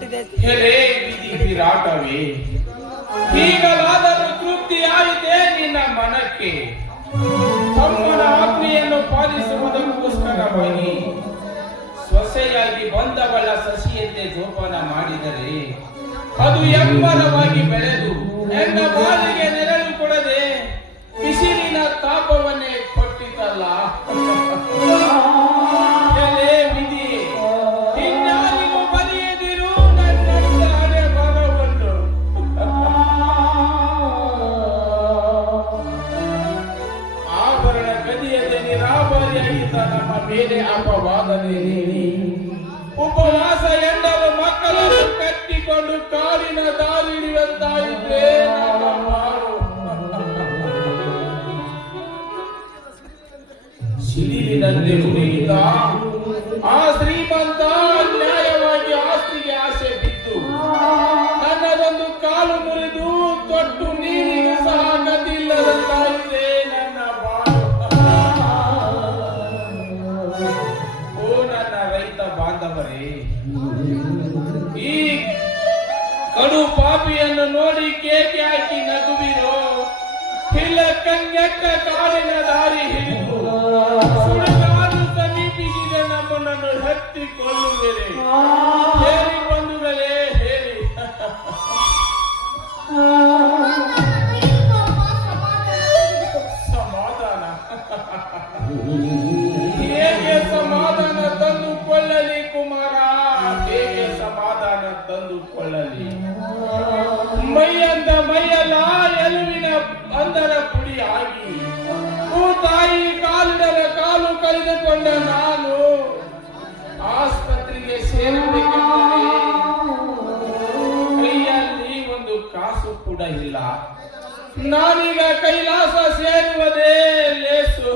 ಹೆಲೆ ವಿಧಿ ವಿರಾಟವೇ, ಹೀಗಲಾದರೂ ತೃಪ್ತಿ ಆಯಿತೆ ನಿನ್ನ ಮನಕ್ಕೆ. ತಮ್ಮನ ಆಜ್ಞೆಯನ್ನು ಪಾಲಿಸುವುದಕ್ಕೋಸ್ಕರವಾಗಿ ಸೊಸೆಯಾಗಿ ಬಂದವಳ ಸಸಿಯಂತೆ ಜೋಪಾನ ಮಾಡಿದರೆ ಅದು ಎಮ್ಮರವಾಗಿ ಬೆಳೆದು ನನ್ನ ಬಾಲಿಗೆ ನೆರಳು ಕೊಡದೆ ಬಿಸಿಲಿನ ತಾಪವನ್ನೇ ಕೊಟ್ಟಿತಲ್ಲ. ಎಲೆ ವಿಧಿ, ಇನ್ನಾರಿಗೂ ಬರೆಯದಿರು ನನ್ನ ಹಣೆ ಬರವನ್ನು. ಆಭರಣ ಗದಿಯದೆ ನಿರಾಭರಿಯಾಗಿದ್ದ ನಮ್ಮ ಮೇಲೆ ಅಪವಾದನೆ ನೀಡಿ ಉಪವಾಸ ಎನ್ನಲು ಮಕ್ಕಳನ್ನು ಕಟ್ಟಿಕೊಂಡು ಕಾಡಿನ ದಾರಿಡಿಯುವಂತಾಯಿತೆ. ಸಿಡಿಲಿನಂತೆ ಹುಡುಗಿದ ಆ ಶ್ರೀಮಂತ ಅನ್ಯಾಯವಾಗಿ ಆಸ್ತಿಗೆ ಆಸೆ ಬಿದ್ದು ನನ್ನದೊಂದು ಕಾಲು ಮುರಿದು ತೊಟ್ಟು ನೀರಿಗೆ ಸಹ ಗತಿಯಿಲ್ಲದಂತಾಯಿತೆ ನನ್ನ ಬಾಳು. ಓ ನನ್ನ ರೈತ ಬಾಂಧವರೇ, ಈ ಕಡು ಪಾಪಿಯನ್ನು ನೋಡಿ ಕೇಕೆ ಹಾಕಿ ನಗುವಿರೋ, ಇಲ್ಲ ಕಂಗೆಟ್ಟ ಕಾಡಿನ ದಾರಿ ಹಿಡಿದು ಸುಡುಗಾಡು ಸಮೀಪಿಸಿದ ನಮ್ಮನ್ನು ಹತ್ತಿಕೊಳ್ಳುವಿರೆ. ಹೇಳಿ ಬಂಧುಗಳೇ, ಹೇಳಿ. ಸಮಾಧಾನ ಹೇಗೆ ಸಮಾಧಾನ ತಂದುಕೊಳ್ಳಲಿ ಕುಮಾರ, ಹೇಗೆ ಸಮಾಧಾನ ತಂದುಕೊಳ್ಳಲಿ? ಮೈಯಂದ ಮೈಯಲ್ಲ ಎಲುವಿನ ಅಂದರ ಪುಡಿ ಆಗಿ ತಾಯಿ ಕಾಲಿಡಲ ಕಾಲು ಕಳೆದುಕೊಂಡ ನಾನು ಆಸ್ಪತ್ರೆಗೆ ಸೇರಬೇಕೆಂದರೆ ಕೈಯಲ್ಲಿ ಒಂದು ಕಾಸು ಕೂಡ ಇಲ್ಲ. ನಾನೀಗ ಕೈಲಾಸ ಸೇರುವುದೇ ಲೇಸು.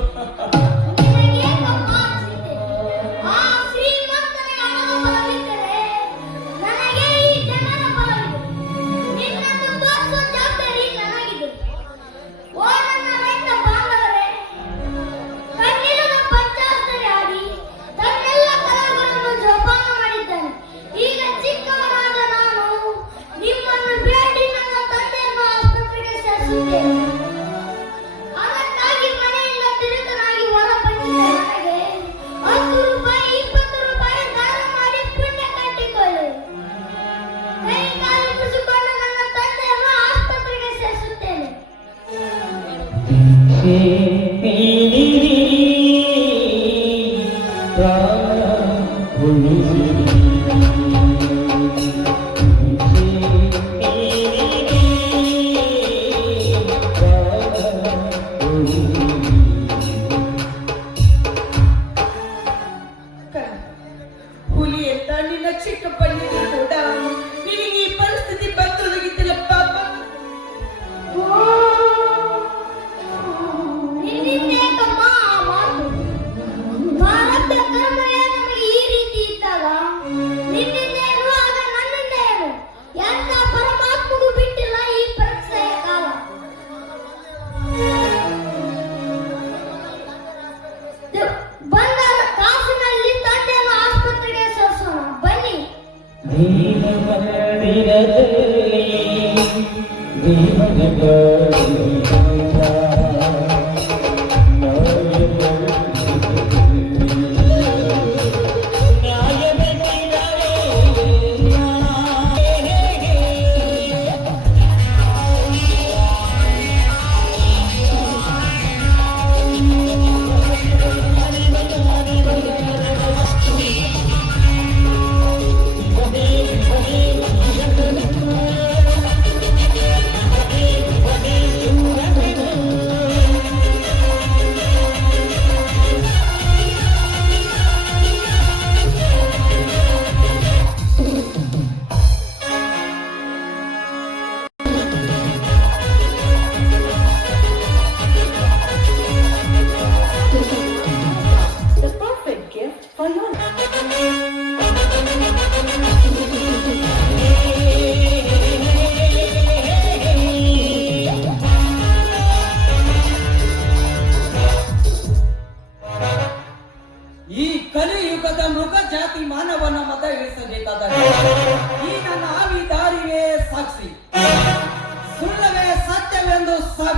ಈ ಕಲಿಯುಗದ ಮೃಗ ಜಾತಿ ಮಾನವನ ಮತ ಇಳಿಸಬೇಕಾದ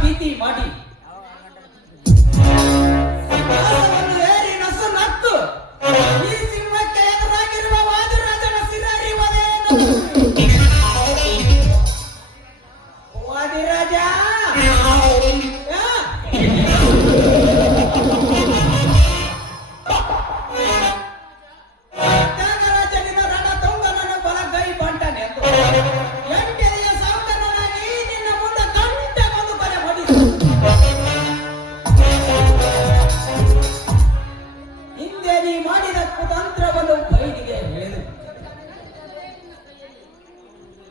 ಭೀತಿ ಮಾಡಿ ಸಿಂಹಾಸನವನ್ನು ಏರಿ ನಸು ನತ್ತು ಈ ಸಿಂಹಕ್ಕೆ ಎದುರಾಗಿರುವ ವಾದಿರಾಜನ ಸಿರರಿವದೇನು ವಾದಿರಾಜ ತ್ಯಾಗರಾಜನಿನ ರಣ ತುಂಗನನ್ನು ಬಲಗೈ ಬಂಟನೆ ಎಂದು ಎಂಟೆದೆಯ ಸೌಂದರ್ಯನಾಗಿ ನಿನ್ನ ಮುಂದೆ ಗಂಟೆಗೊಂದು ಬರೆ ಹೊಡಿದು ಹಿಂದೆ ನೀ ಮಾಡಿದ ಕುತಂತ್ರವನ್ನು ಬೈದಿಗೆ ಹೇಳಿದು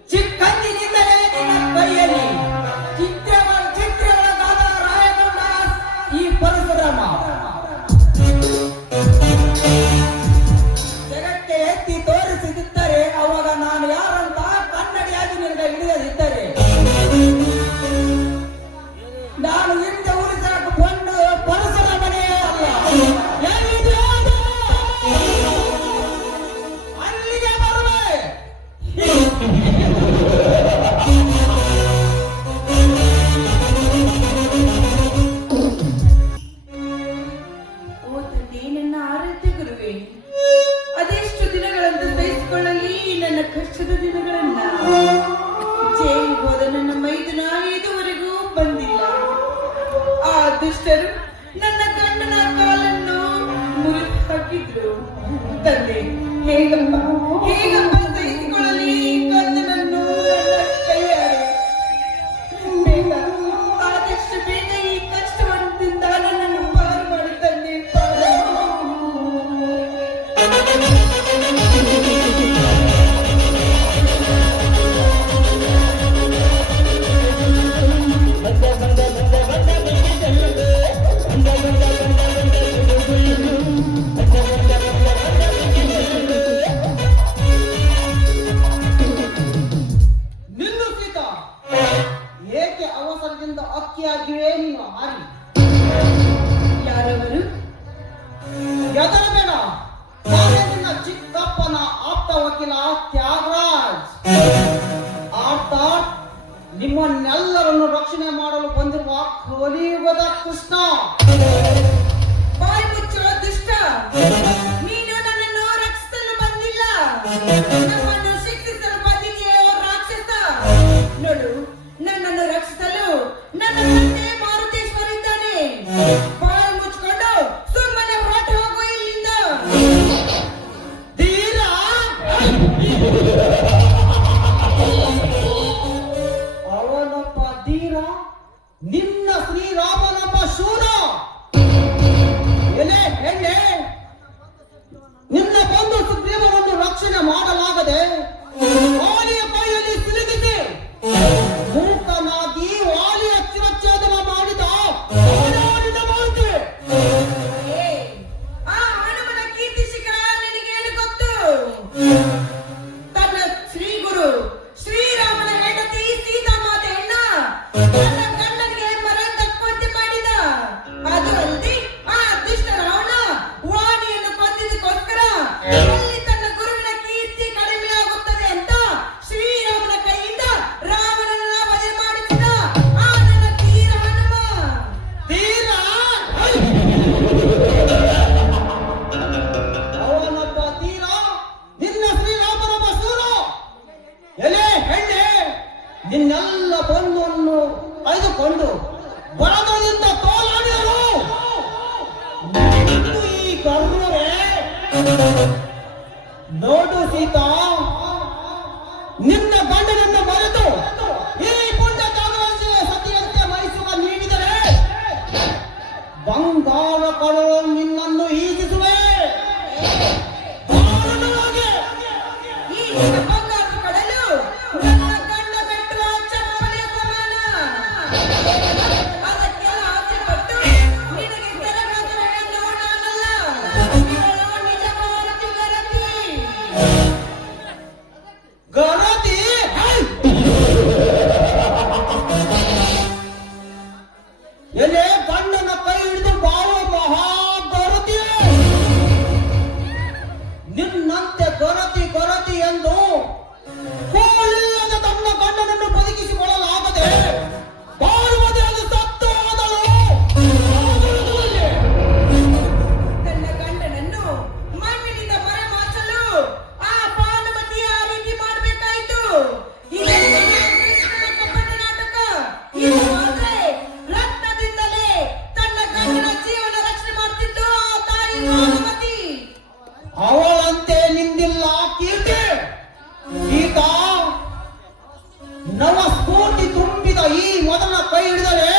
ಚಿಕ್ಕಂದಿನಿಂದಲೇ ನಿನ್ನ ಕೈಯಲ್ಲಿ ಚಿತ್ರಗಳಾದ ರಾಯಗೊಂಡ ಈ ಪರಶುರಾಮ ಜಗಕ್ಕೆ ಎತ್ತಿ ತೋರಿಸಿದಿದ್ದರೆ ಅವಾಗ ನಾನು ಯಾರಂತ ಕನ್ನಡಿಯಾಗಿ ನಿನಗೆ ಹಿಡಿಯದಿದ್ದರೆ ನಾನು ಹಿಂದೆ ಉಳಿಸಿಕೊಂಡು ಪರಶುರಾಮನೇ ಅಲ್ಲ ಎಲ್ಲಿದೆಯೋ ಅದು? ಅಲ್ಲಿಗೆ ಬರುವೆ ಓ ತಂದೆ, ನನ್ನ ಆರಾಧ್ಯ ಗುರುವೇ, ಅದೆಷ್ಟು ದಿನಗಳಂತ ಸಹಿಸಿಕೊಳ್ಳಲಿ ನನ್ನ ಕಷ್ಟದ ದಿನಗಳನ್ನ. ಜೈಲಿಗೆ ಹೋದ ನನ್ನ ಮೈದುನ ಇದುವರೆಗೂ ಬಂದಿಲ್ಲ. ಆ ದುಷ್ಟರು ನನ್ನ ಗಂಡನ ಕಾಲನ್ನು ಮುರಿದು ಹಾಕಿದ್ರು. ತಂದೆ, ಹೇಗಪ್ಪ ಸಹಿಸಿಕೊಳ್ಳಲಿ ಕಂದನನ್ನು ನನ್ನ ಕೈಯಾರೆ. ಬೇಗ, ಆದಷ್ಟು ಬೇಗ ಈ ಕಷ್ಟದಿಂದ ನನ್ನನ್ನು ಪಾರು ಮಾಡಿ ತಂದೆ, ಪಾರು. ನಿಲ್ಲು ಸೀತಾ, ಏಕೆ ಅವಸರದಿಂದ ಅಕ್ಕಿಯಾಗಿವೆ ನೀನು ಹಾರಿ? ಯಾರವರು? ಹೆದರಬೇಡ, ನಾನೇ ನಿನ್ನ ಚಿಕ್ಕಪ್ಪನ ಆಪ್ತ ವಕೀಲ ತ್ಯಾಗರಾಜ್. ಅರ್ಥಾತ್ ನಿಮ್ಮನ್ನೆಲ್ಲರನ್ನು ರಕ್ಷಣೆ ಮಾಡಲು ಬಂದಿರುವ ಕಲಿಯುಗದ ಕೃಷ್ಣ. ಬಾಯಿ ಮುಚ್ಚೋ ದುಷ್ಟ, ನೀನು ನನ್ನನ್ನು ರಕ್ಷಿಸಲು ಬಂದಿಲ್ಲ, ನಮ್ಮನ್ನು ಶಿಕ್ಷಿಸಲು ಬಂದಿದೆಯೋ ರಾಕ್ಷಸ. ನೋಡು, ನನ್ನನ್ನು ರಕ್ಷಿಸಲು ನನ್ನ ತಂದೆ ಮಾರುತೇಶ್ವರ ಇದ್ದಾನೆ. ಬಾಯಿ ಮುಚ್ಕೊಂಡು ಸುಮ್ಮನೆ ಹೊರಟು ಹೋಗು ಇಲ್ಲಿಂದ. ಧೀರ, ಅವನೊಬ್ಬ ಧೀರ, ನಿನ್ನ ಶ್ರೀರಾಮನೊಬ್ಬ ಶೂರ. ಎಲೆ ಹೆಣ್ಣೆ, ನಿನ್ನ ಬಂಧು ಸುಗ್ರೀವನನ್ನು ರಕ್ಷಣೆ ಮಾಡಲಾಗದೆ ವಾಲಿಯ ಕೈಯಲ್ಲಿ ಸಿಲುಕಿಸಿ ಮೂಕನಾಗಿ ವಾಲಿಯ ಶಿರಚ್ಛೇದನ ಮಾಡಿದ ಮಾರುತಿ. ಏ, ಆ ಹನುಮನ ಕೀರ್ತಿ ಶಿಖರ ನಿನಗೇನು ಗೊತ್ತು? ತನ್ನ ಶ್ರೀ ಗುರು ಶ್ರೀರಾಮನ ಹೆಂಡತಿ ಸೀತಾಮಾತೆಯನ್ನ ತನ್ನ ಗಂಡನಿಗೆ ಮರ ತಕ್ಕುವಂತೆ ಮಾಡಿದ. ಅದು ಅಲ್ಲದೆ ಆ ದುಷ್ಟ ರಾವಣ ವಾಣಿಯನ್ನು ಕೊಂದಿದ್ದಕ್ಕೋಸ್ಕರ ಎಲ್ಲಿ ತನ್ನ ಗುರುವಿನ ಕೀರ್ತಿ ಕಡಿಮೆ ಆಗುತ್ತದೆ ಅಂತ ಶ್ರೀರಾಮನ ಕೈಯಿಂದ ರಾವಣನನ್ನ ವಧೆ ಮಾಡಿಸಿದ ಆ ನನ್ನ ತೀರ ಹನುಮ. ಧೀರ, ಅವನೊಬ್ಬ ಧೀರ, ನಿನ್ನ ಶ್ರೀರಾಮನೊಬ್ಬ ಶೂರ. ಎಲೆ ಹೆಣ್ಣೆ, ನಿನ್ನೆಲ್ಲ ಬಂಧುವನ್ನು ಕಳೆದುಕೊಂಡು ಬರದಿಂದ ತೋಲಾಡಿದರು. ನಿಂದು ಈ ಕರ್ರೂರೇ. ನೋಡು ಸೀತಾ, ನಿನ್ನ ಗಂಡನನ್ನು ಮರೆತು ಈ ಪುಣ್ಯ ತ್ಯಾಗರಾಜ ಸತಿಯಂತೆ ಮೈಸುವ ನೀಡಿದರೆ ಬಂಗಾರ ಕಡಲು ನಿನ್ನನ್ನು ಈಗಿಸುವೆ. ದಾರುಣವಾಗಿ. ಈ ಬಂಗಾರದ ಕಡಲು ನನ್ನ ಗಂಡ ಕಟ್ಟುವ ಚಪ್ಪಲಿಯ ಸಮಾನ. ಅದಕ್ಕೆಲ್ಲ ಆಸೆ ಪಟ್ಟು ನಿನಗೆ ಸರಕಾಸವೆಂದು ನಾನಲ್ಲ. ಇವಳು ನಿಜ ಮಾರುತಿ ಗರತಿ. ಗರತಿ, ನವ ಸ್ಫೂರ್ತಿ ತುಂಬಿದ ಈ ಮೊದಲ ಕೈ ಹಿಡಿದರೆ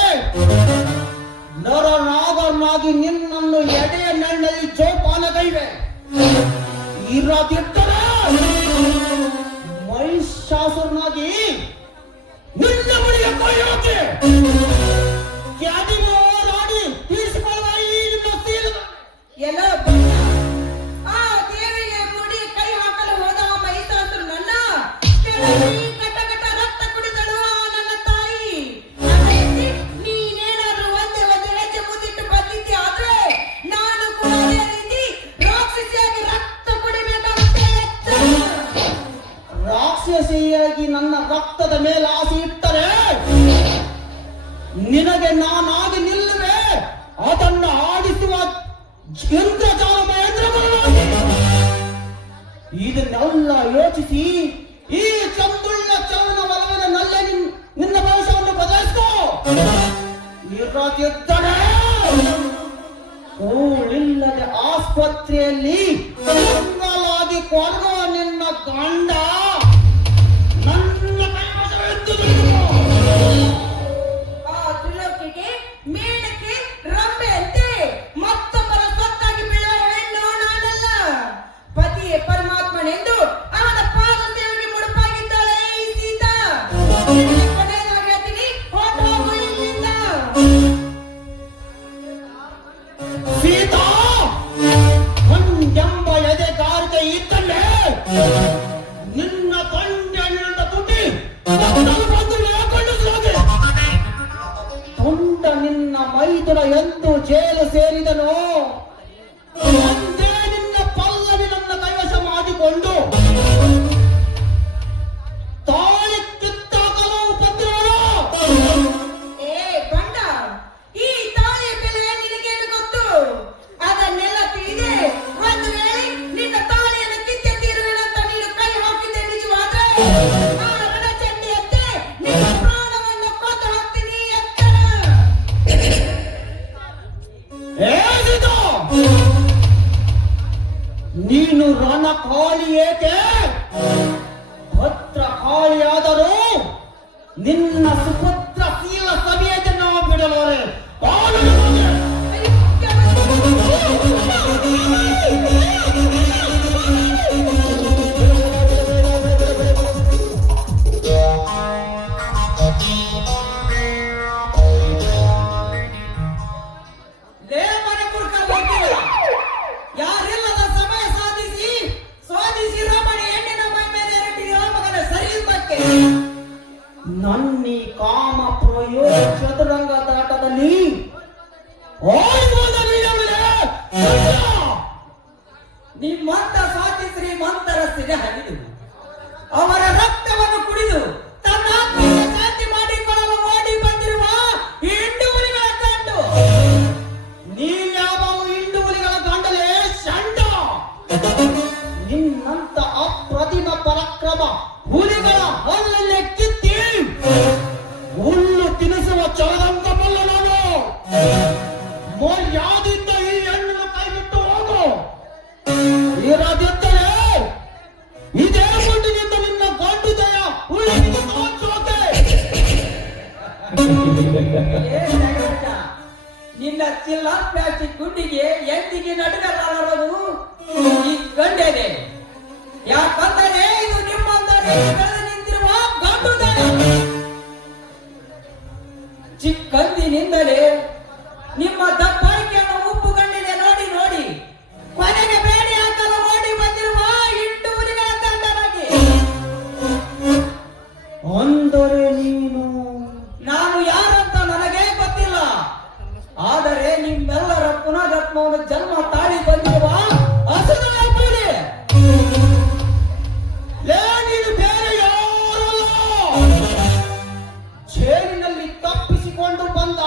ನರನಾಗನಾಗಿ ನಿನ್ನನ್ನು ಎಡೆಯ ನಣ್ಣಲ್ಲಿ ಜೋಪಾನಗೈವೆ. ಇರದಿದ್ದರೆ ಮಹಿಷಾಸುರನಾಗಿ ನಿನ್ನ ಬಳಿಯ ಕೈ ಹಾಕಿ ಕ್ಯಾದಿಗೆ ಹೋರಾಡಿ ತೀರಿಸಿಕೊಳ್ಳುವ ಈ ನಿನ್ನ ಸೀಲದ ಎಲ್ಲ ಬಂದ ಆ ದೇವಿಗೆ ಮುಡಿ ಕೈ ಹಾಕಲು ಹೋದ ಆ ಮಹಿಷಾಸುರನನ್ನ ಕೆಳಗೆ ಕಟ ಕಟ ರಕ್ತ ಕುಡಿದಳು ಆ ನನ್ನ ತಾಯಿ. ನನ್ನ ಹೆಂಡತಿ, ನೀನೇನಾದ್ರೂ ಒಂದೇ ಒಂದು ಹೆಜ್ಜೆ ಮುಂದಿಟ್ಟು ಬಂದಿದ್ದೆ ಆದ್ರೆ ನಾನು ಕೂಡ ಅದೇ ರೀತಿ ರಾಕ್ಷಸಿಯಾಗಿ ರಕ್ತ ಕುಡಿಬೇಕಾಗುತ್ತೆ. ರಾಕ್ಷಸಿಯಾಗಿ ನನ್ನ ರಕ್ತದ ಮೇಲೆ ಆಸೆ ಇಟ್ಟರೆ ನಿನಗೆ ನಾನಾಗಿ ನಿಲ್ಲುವೆ. ಅದನ್ನು ಆಡಿಸುವ ಇಂದ್ರಜಾಲ ಮಹೇಂದ್ರನಾಗಿ. ಇದನ್ನೆಲ್ಲ ಯೋಚಿಸಿ ಈ ಚಂದುಳ್ಳ ಚಲನ ವಲಯದಲ್ಲೇ ನಿನ್ನ ಭವಿಷ್ಯವನ್ನು ಬದಲಿಸ್ಕೋ. ಇರದಿದ್ದರೆ ಕೂಳಿಲ್ಲದೆ ಆಸ್ಪತ್ರೆಯಲ್ಲಿ ಕಂಗಾಲಾಗಿ ಕೊಡುವ ನಿನ್ನ ಗಂಡ ನನ್ನ ಕೈವಶವೆಂದು ತಿಳಿದುಕೋ. ಆ ತ್ರಿಲೋಕಿಗೆ ಮೇಣಕ್ಕೆ ರಂಬೆಯಂತೆ ಮತ್ತೊಬ್ಬರ ಸ್ವತ್ತಾಗಿ ಬೀಳುವ ಹೆಣ್ಣು ನಾನಲ್ಲ. ಪತಿಯೇ ಪರಮಾತ್ಮನೆಂದು ಅವನ ಪಾದ ಸೇವೆಗೆ ಮುಡುಪಾಗಿದ್ದಾಳೆ ಈ ಸೀತಾ. ಕೊನೆಯದಾಗಿ ಹೇಳ್ತೀನಿ, ಹೊರಟು ಹೋಗು ಇಲ್ಲಿಂದ. ಸೀತಾ, ಒಂದೆಂಬ ಎದೆಗಾರಿಕೆ ಇದ್ದಲ್ಲೇ ನಿನ್ನ ತಂದೆಯಿಂದ ತುಟಿ ಕತ್ತಲು ಬಂದು ಲೇಖಣಿಸಲಾಗಿ ತುಂಡ ನಿನ್ನ ಮೈದುನ ಎಂದು ಜೈಲು ಸೇರಿದನು. ಒಂದೇ ನಿನ್ನ ಪಲ್ಲವಿ ನನ್ನ ಕೈವಶ ಮಾಡಿಕೊಂಡು ತಾಳಿ ಕಿತ್ತಾಕಲು ಉಪದ್ರವನು. ಏ ಬಂಡ, ಈ ತಾಳಿಯ ಬೆಲೆ ನಿನಗೇನು ಗೊತ್ತು? ಅದನ್ನೆಲ್ಲ ತಿಳಿದೆ ಒಂದು ವೇಳೆ ನಿನ್ನ ತಾಳಿಯನ್ನು ಕಿತ್ತೆತ್ತಿರುವೆನಂತ ನೀನು ಕೈ ಹಾಕಿದ್ದೆ ನಿಜವಾದ್ರೆ ಆ ರಣಚಂಡಿಯಂತೆ ನಿನ್ನ ಪ್ರಾಣವನ್ನು ಕೊಂದು ಹಾಕ್ತೀನಿ ಎತ್ತರ. ಏ ಸೀತಾ, ನೀನು ರಣಕಾಳಿ ಏಕೆ? ಭದ್ರ ಕಾಳಿಯಾದರೂ ನಿನ್ನ ಸುಪುತ್ರ ಶೀಲ ಸಭೆಯನ್ನು ಬಿಡಲಾರೆ. ಯಾರಿಲ್ಲದ ಸಮಯ ಸಾಧಿಸಿ ರಾಮನ ಹೆಣ್ಣಿನ ಮೈ ಮೇಲೆ ಎರಟಿರೋ ಮಗನ ಸರಿಯುತ್ತಕ್ಕೆ. ನನ್ನಿ ಕಾಮ ಪ್ರಯೋಗ ಚದುರಂಗ ದಾಟದಲ್ಲಿ ಓಡುವುದ ವೀರವೇ. ನಿಮ್ಮಂತ ಸಾತಿ ಶ್ರೀಮಂತರ ಸಿರೆ ಹರಿದು ಅವರ ರಕ್ತವನ್ನು ಕುಡಿದು ತನ್ನ ಆತ್ಮಕ್ಕೆ ಶಾಂತಿ ಮಾಡಿಕೊಳ್ಳಲು ಓಡಿ ಬಂದಿರುವ ಹಿಂಡುವರಿಗಳ ಕಂಡು ನೀವ್ಯಾವ ಹಿಂಡುವರಿಗಳ ಗಂಡಲೇ ಷಂಡ. ನಿನ್ನಂತ ಅಪ್ರತಿಮ ಪರಾಕ್ರಮ ಹುಲಿಗಳ ಹಲ್ಲಲ್ಲೇ ಕಿತ್ತಿ ಹುಲ್ಲು ತಿನಿಸುವ ಚಲದಂಗಮಲ್ಲ ನಾನು. ಮರ್ಯಾದಿಂದ ಈ ಹೆಣ್ಣನ್ನು ಕೈಬಿಟ್ಟು ಹೋಗು. ಇರದಿದ್ದರೆ ಇದೇ ಗುಂಡಿನಿಂದ ನಿನ್ನ ಗಂಡು ದಯ ಉಳಿಸೋಕೆ. ನಿನ್ನ ಚಿಲ್ಲ ಪ್ಲಾಸ್ಟಿಕ್ ಗುಂಡಿಗೆ ಎಂದಿಗೆ ನಡುಗಲಾರದು ಈ ಗಂಡೆದೆ. ಯಾಕಂದರೆ ಇದು ನಿಮ್ಮಂದರೆ ಬೆಳೆದು ನಿಂತಿರುವ ಗಂಡುದಯ. ಚಿಕ್ಕಂದಿನಿಂದಲೇ ನಿಮ್ಮ ದಬ್ಬಾಳಿಕೆಯನ್ನು ಉಪ್ಪು ಗಂಡಿದೆ ನೋಡಿ ನೋಡಿ ಕೊನೆಗೆ ಬೇಡಿ ಹಾಕಲು ಓಡಿ ಬಂದಿರುವ ಹಿಂಡುವರಿಗಳ ಗಂಡನಾಗಿ. ಅಂದರೆ ನೀನು ನಾನು ಯಾರಂತ ನನಗೆ ಗೊತ್ತಿಲ್ಲ, ಆದರೆ ನಿಮ್ಮೆಲ್ಲರ ಪುನರಾತ್ಮವನ್ನು ಜನ್ಮ ತಾಳಿ ಬಂದಿರುವ ಹಸುರ ಒಬ್ಬನೇ. ಲೇ, ನೀನು ಬೇರೆ ಯಾರಲ್ಲ. ಜೈಲಿನಲ್ಲಿ ತಪ್ಪಿಸಿಕೊಂಡು ಬಂದ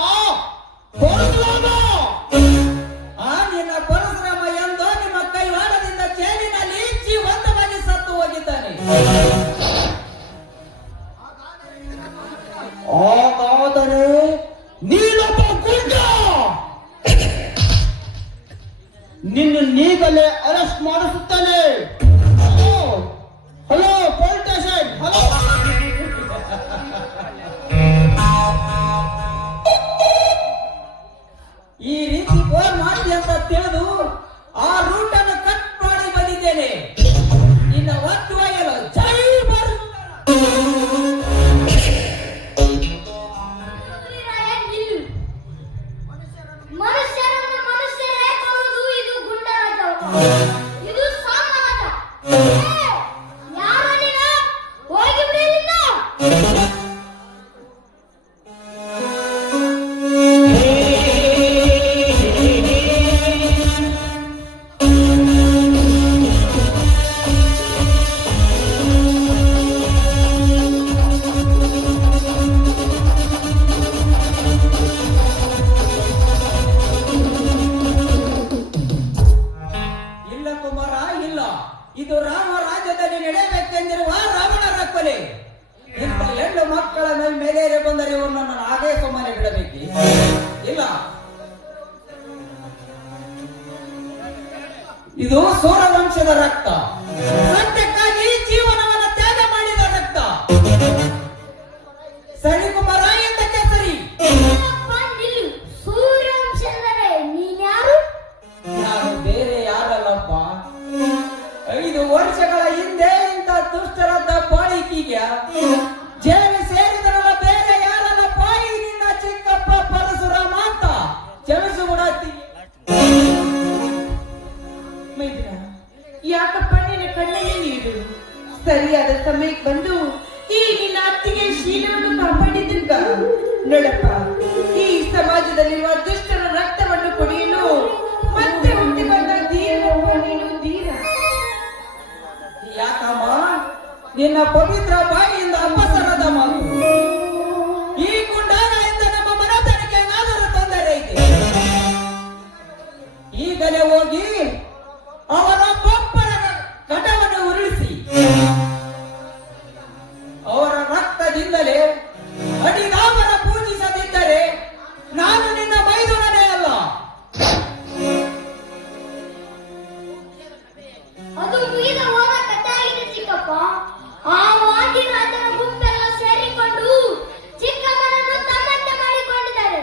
ಇಲ್ಲ ಕುಮಾರ ಇಲ್ಲ, ಇದು ರಾಮ ರಾಜ್ಯದಲ್ಲಿ ನಡೆಯಬೇಕೆಂದಿರುವ ರಾವಣರ ಕೊಲೆ. ಇಂಥ ಹೆಣ್ಣು ಮಕ್ಕಳ ಮೇಲೆ ಬಂದರೆ ಇವ್ರನ್ನ ಹಾಗೇ ಸುಮ್ಮನೆ ಬಿಡಬೇಕು. ಇಲ್ಲ, ಇದು ಸೂರವಂಶದ ರಕ್ತ, ಸತ್ಯಕ್ಕಾಗಿ ಜೀವನವನ್ನು ತ್ಯಾಗ ಮಾಡಿದ ರಕ್ತ. ಸರಿ ಕುಮಾರ, ಎಂದಕ್ಕೆ ಸರಿ? ಸೂರ್ಯವಂಶಂದರೆ ನೀನ್ಯಾರು? ನಾನು ಬೇರೆ ಯಾರಲ್ಲಪ್ಪ. 5 ವರ್ಷಗಳ ಹಿಂದೆ ಇಂಥ ದುಷ್ಟರಾದ ಪಾಳಿಕೆಗೆ ಜೇನು ಸೇರಿದರಲ್ಲ, ಬೇರೆ ಯಾರಲ್ಲಪ್ಪ, ಈ ನಿನ್ನ ಚಿಕ್ಕಪ್ಪ ಪರಶುರಾಮ ಅಂತ ಜನಿಸು ಬಿಡತ್ತೀನಿ. ಮೈದ್ರ, ಯಾಕಪ್ಪ ನಿನ್ನ ಕಣ್ಣಲ್ಲಿ ನೀರು? ಸರಿಯಾದ ಸಮಯಕ್ಕೆ ಬಂದು ಈ ನಿನ್ನ ಅತ್ತಿಗೆ ಶೀಲವನ್ನು ಕಾಪಾಡಿದ್ದ ನೋಡಪ್ಪ. ಈ ಸಮಾಜದಲ್ಲಿರುವ ದುಷ್ಟರ ರಕ್ತವನ್ನು ಕುಡಿಯಲು ಮತ್ತೆ ಹುಟ್ಟಿ ಬಂದ ಧೀರನಪ್ಪ ನೀನು, ಧೀರ. ಯಾಕಮ್ಮ ನಿನ್ನ ಪವಿತ್ರ ಬಾಯಿಯಿಂದ ಅಪಸರದ ಮಾತು? ಈ ಗುಂಡಾಗಳಿಂದ ನಮ್ಮ ಮನತನಕ್ಕೆ ಏನಾದರೂ ತೊಂದರೆ ಇದೆ. ಈಗಲೇ ಹೋಗಿ ಅವರ ಒಬ್ಬರ ಕಟವನ್ನು ಉರುಳಿಸಿ ಅವರ ರಕ್ತದಿಂದಲೇ ಅಡಿಗಾವರ ಪೂಜಿಸದಿದ್ದರೆ ನಾನು ನಿನ್ನ ಮೈದುನನೇ ಅಲ್ಲ. ಅದು ಮುಗಿದ ಹೋದ ಕಥೆಯಾಗಿದೆ ಚಿಕ್ಕಪ್ಪ. ಆ ವಾದಿರಾಜನ ಗುಂಪೆಲ್ಲ ಸೇರಿಕೊಂಡು ಚಿಕ್ಕಮ್ಮನನ್ನು ತಮ್ಮಂತೆ ಮಾಡಿಕೊಂಡಿದ್ದಾರೆ.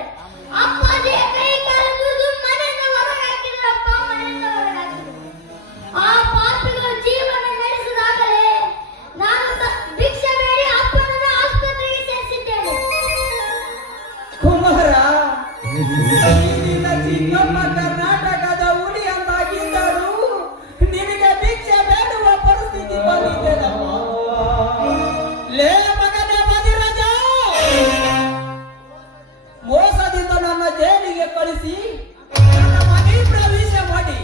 ಅಪ್ಪಾಜಿಯ ಕೈ ಕಾಲು ಮುರಿದು ಮನೆಯಿಂದ ಹೊರಗೆ ಹಾಕಿದ್ರಪ್ಪ, ಮನೆಯಿಂದ ಹೊರಗೆ ಹಾಕಿದ್ರು. ಆ ಪಾಪಿಗಳು ಜೀವನ ನಡೆಸಿದಾಗಲೇ ನಾನು ಭಿಕ್ಷೆ ಬೇಡಿ ಅಪ್ಪನನ್ನು ಆಸ್ಪತ್ರೆಗೆ ಸೇರಿಸಿದ್ದೇನೆ. ಕುಮಾರ, ನಿನ್ನ ಚಿಕ್ಕಮ್ಮ ಕರ್ನಾಟಕದ ಹುಲಿ ಅಂತಾಗಿದ್ದರು ನಿನಗೆ ಭಿಕ್ಷೆ ಬೇಡುವ ಪರಿಸ್ಥಿತಿ ಬಂದಿದ್ದೇನಮ್ಮ. ಲೇ ಮಗನೇ ವಾದಿರಾಜ, ಮೋಸದಿಂದ ನನ್ನ ಜೈಲಿಗೆ ಕಳಿಸಿ ನನ್ನ ಮನೆ ಪ್ರವೇಶ ಮಾಡಿ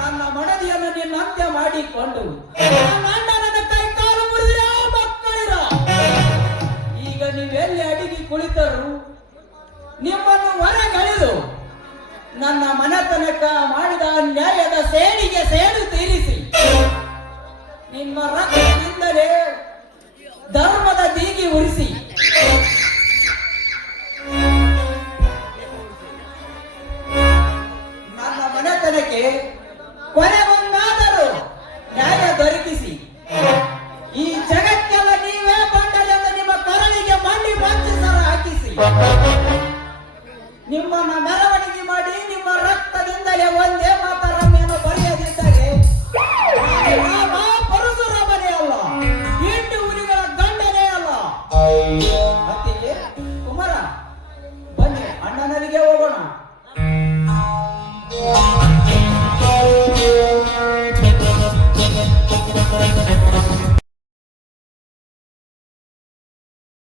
ನನ್ನ ಮಡದಿಯನ್ನು ನಿನ್ನ ಅಂತ್ಯ ಮಾಡಿಕೊಂಡು ನನ್ನ ಅಣ್ಣನ ಕೈ ಕಾಲು ಮುರಿದ್ರೆ ಮಕ್ಕಳಿರ. ಈಗ ನೀವೆಲ್ಲಿ ಅಡಿಗೆ ಕುಳಿತರು ನಿಮ್ಮನ್ನು ಹೊರಗೆಳೆದು ನನ್ನ ಮನೆತನಕ ಮಾಡಿದ ಅನ್ಯಾಯದ ಸೇಡಿಗೆ ಸೇಡು ತೀರಿಸಿ ನಿಮ್ಮ ರಕ್ತದಿಂದಲೇ ಧರ್ಮದ ದೀಗಿ ಉರಿಸಿ ನನ್ನ ಮನೆತನಕ್ಕೆ ಕೊನೆ